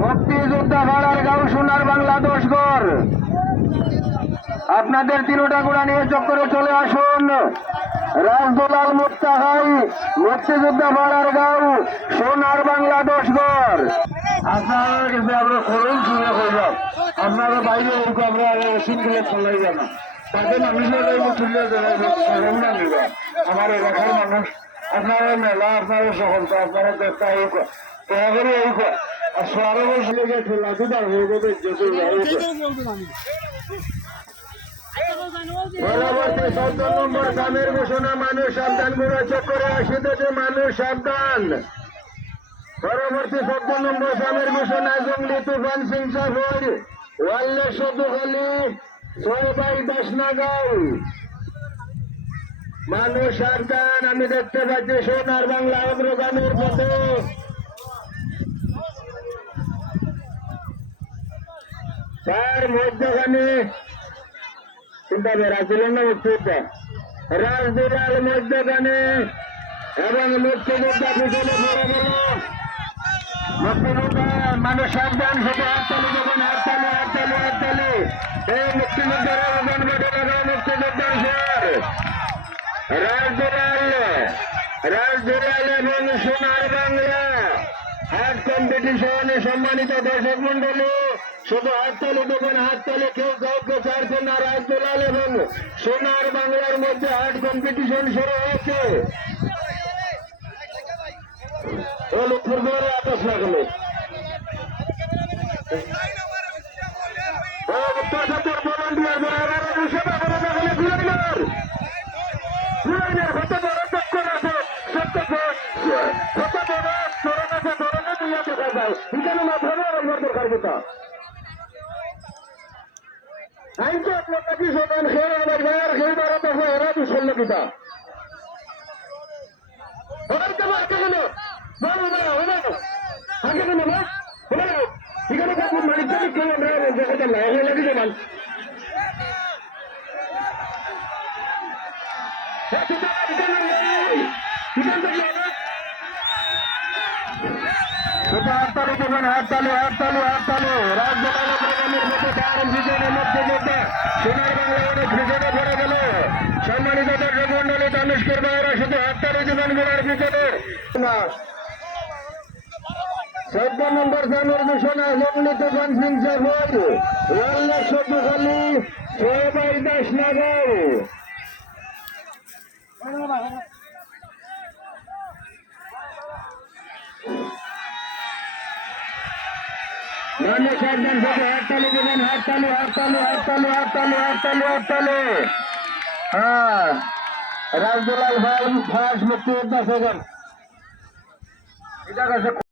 মুক্তিযোদ্ধা ভাড়ার গাঁও সোনার বাংলা দোষগড়। আপনাদের তিনোটা ঘোড়া নিয়ে চক্করে চলে আসুন। রাজদুলাল মুত্তাহাই মুক্তিযোদ্ধা ভাড়ার গাঁও সোনার বাংলা দোষগড়। আপনারা কিন্তু আমরা খরচ শুনে করলাম, আপনারা বাইরে আমরা সিঙ্গুলে চলাই যান তাদের আমার এলাকার মানুষ আপনারা মেলা আপনারা সফলতা আপনারা দেখতে দয়া করে এই আর সোয়ারো বসলে গেছে লাঠি তার হয়ে যাবে পরবর্তী 14 নম্বর গ্রামের ঘোষণা, মানুষ সাবধান, ঘোড়া চক্করে আসিতেছে, মানুষ সাবধান। পরবর্তী 14 নম্বর গ্রামের ঘোষণা, জঙ্গলি তুফান সিং সাফর ওয়াল্লে সদুখালি 6/10 মানুষ সাবধান। আমি দেখতে পাচ্ছি সোনার বাংলা অগ্রগামীর পথে তার মধ্যখানে চিন্তা বেড়া ছিল না মুক্তিযোদ্ধা রাজদুলাল মধ্যখানে এবং মুক্তিযোদ্ধা পিছনে পড়ে গেল। মুক্তিযোদ্ধা মানুষ সাবধান, শুধু হাততালি দেবেন, হাততালি হাততালি হাততালি। এই মুক্তিযোদ্ধার অবদান ঘটে গেল মুক্তিযোদ্ধার স্যার রাজদুলাল এবং সোনার বাংলা হাট কম্পিটিশনে সম্মানিত দর্শক মন্ডলী শুধু হাততালি দেবেন, হাততালি। কেউ কাউকে ছাড়ছে না। রাজদুলাল এবং সোনার বাংলার মধ্যে হাট কম্পিটিশন শুরু হয়েছে। লক্ষ্মীর ঘরে আকাশ লাগলো হাততালি দেবেন, হাততালি হাততালি হাততালি। রাজদুলাল অগ্রগামীর মধ্যে তার বিজয়ের মুক্তিযোদ্ধা সোনার বাংলা অনেক পিছনে পড়ে গেল। সম্মানিত দর্শক মন্ডলী দামেশকের বাইরে শুধু হাততালি দেবেন ঘোড়ার পিছনে। 14 নম্বর গ্রামের ঘোষণা, জঙ্গলি তুফান সিং সাফর ওয়াল্লা সদুখালি 6/10 মানুষ সাবধান, শুধু হাততালি দেবেন, হাততালি হাততালি হাততালি হাততালি হাততালি হাততালি। হ্যাঁ, রাজদুলাল ফার্স্ট মুক্তিযোদ্ধা সেকেন্ড।